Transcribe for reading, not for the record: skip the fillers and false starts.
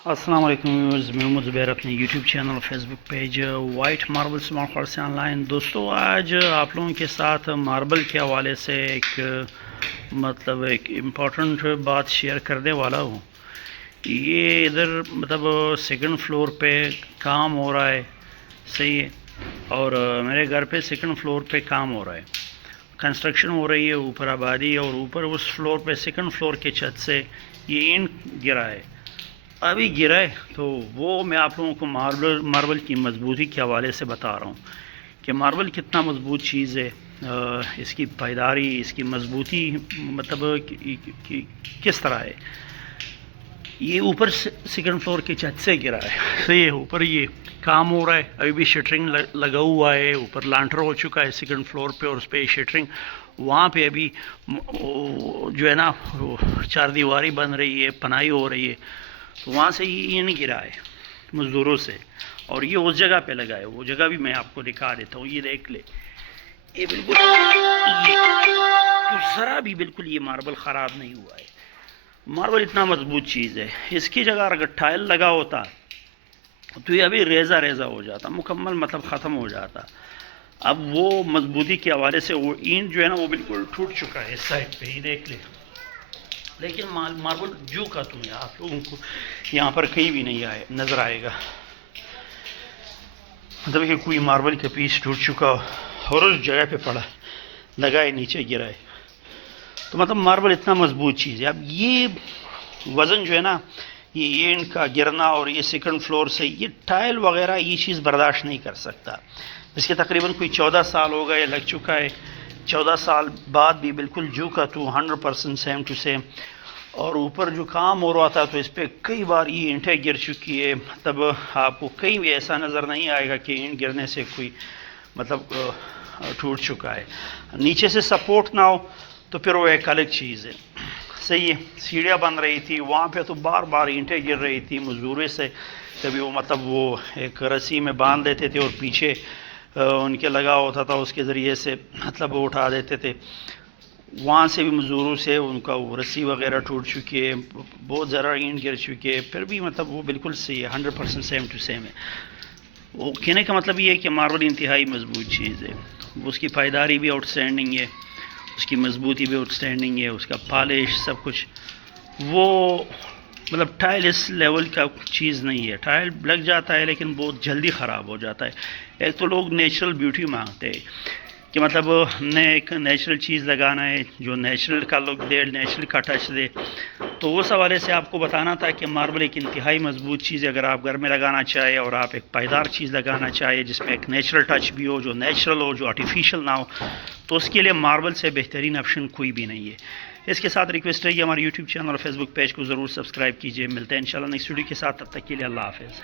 السلام علیکم ویورز، میں محمد زبیر اپنے یوٹیوب چینل اور face page white marble smart card سے آن لائن. دوستو آج آپ لوگوں کے ساتھ ماربل کے حوالے سے ایک امپورٹنٹ بات شیئر کرنے والا ہوں. یہ ادھر سیکنڈ فلور پہ کام ہو رہا ہے، صحیح ہے، اور میرے گھر پہ سیکنڈ فلور پہ کام ہو رہا ہے، کنسٹرکشن ہو رہی ہے اوپر آبادی، اور اوپر اس فلور پہ سیکنڈ فلور کے چھت سے یہ اینٹ گرا ہے، ابھی گرا ہے. تو وہ میں آپ لوگوں کو ماربل کی مضبوطی کے حوالے سے بتا رہا ہوں کہ ماربل کتنا مضبوط چیز ہے، اس کی پائیداری، اس کی مضبوطی کس طرح ہے. یہ اوپر سیکنڈ فلور کے چھت سے گرا ہے، صحیح ہے. اوپر یہ کام ہو رہا ہے، ابھی بھی شٹرنگ لگا ہوا ہے، اوپر لانٹر ہو چکا ہے سیکنڈ فلور پہ، اور اس پہ شٹرنگ وہاں پہ ابھی جو ہے نا چار دیواری بن رہی ہے، پنائی ہو رہی ہے. تو وہاں سے یہ نہیں گرا ہے مزدوروں سے، اور یہ اس جگہ پہ لگا ہے. وہ جگہ بھی میں آپ کو دکھا دیتا ہوں، یہ دیکھ لے. یہ بالکل ذرا بھی بالکل یہ ماربل خراب نہیں ہوا ہے. ماربل اتنا مضبوط چیز ہے، اس کی جگہ اگر ٹائل لگا ہوتا تو یہ ابھی ریزہ ہو جاتا، مکمل ختم ہو جاتا. اب وہ مضبوطی کے حوالے سے وہ اینٹ جو ہے نا وہ بالکل ٹوٹ چکا ہے اس سائڈ پہ، یہ دیکھ لے. لیکن ماربل جو کا تم ہے، آپ لوگوں کو یہاں پر کہیں بھی نہیں نظر آئے گا کہ کوئی ماربل کا پیس ٹوٹ چکا اور اس جگہ پہ پڑا لگا ہے، نیچے گرا ہے. تو ماربل اتنا مضبوط چیز ہے. اب یہ وزن جو ہے نا، یہ اینٹ کا گرنا اور یہ سیکنڈ فلور سے یہ ٹائل وغیرہ یہ چیز برداشت نہیں کر سکتا. اس کے تقریباً کوئی 14 سال ہو گئے، لگ چکا ہے. 14 سال بعد بھی بالکل جو کا تو 100% سیم ٹو سیم. اور اوپر جو کام ہو رہا تھا تو اس پہ کئی بار یہ اینٹیں گر چکی ہے. آپ کو کہیں بھی ایسا نظر نہیں آئے گا کہ اینٹ گرنے سے کوئی ٹوٹ چکا ہے. نیچے سے سپورٹ نہ ہو تو پھر وہ ایک الگ چیز ہے، صحیح ہے. سیڑھیاں بن رہی تھی وہاں پہ تو بار بار اینٹیں گر رہی تھی مزدوروں سے. کبھی وہ ایک رسی میں باندھ دیتے تھے اور پیچھے ان کے لگا ہوتا تھا، اس کے ذریعے سے وہ اٹھا دیتے تھے. وہاں سے بھی مزدوروں سے ان کا وہ رسی وغیرہ ٹوٹ چکی ہے، بہت ذرا اینٹ گر چکی ہے. پھر بھی وہ بالکل صحیح ہے، 100% سیم ٹو سیم ہے. وہ کہنے کا مطلب یہ ہے کہ ماربل انتہائی مضبوط چیز ہے. اس کی پائیداری بھی آؤٹ اسٹینڈنگ ہے، اس کی مضبوطی بھی آؤٹ اسٹینڈنگ ہے، اس کا پالش سب کچھ. وہ ٹائل اس لیول کا چیز نہیں ہے. ٹائل لگ جاتا ہے لیکن بہت جلدی خراب ہو جاتا ہے. ایک تو لوگ نیچرل بیوٹی مانگتے ہیں کہ ہم نے ایک نیچرل چیز لگانا ہے جو نیچرل کا لک دے، نیچرل کا ٹچ دے. تو اس حوالے سے آپ کو بتانا تھا کہ ماربل ایک انتہائی مضبوط چیز ہے. اگر آپ گھر میں لگانا چاہے اور آپ ایک پائیدار چیز لگانا چاہے جس میں ایک نیچرل ٹچ بھی ہو، جو نیچرل ہو، جو آرٹیفیشل نہ ہو، تو اس کے لیے ماربل سے بہترین آپشن کوئی بھی نہیں ہے. اس کے ساتھ ریکویسٹ ہے کہ ہمارے یوٹیوب چینل اور فیس بک پیج کو ضرور سبسکرائب کیجیے. ملتے ہیں انشاءاللہ نیکسٹ ویڈیو کے ساتھ، تب تک کے لیے اللہ حافظ.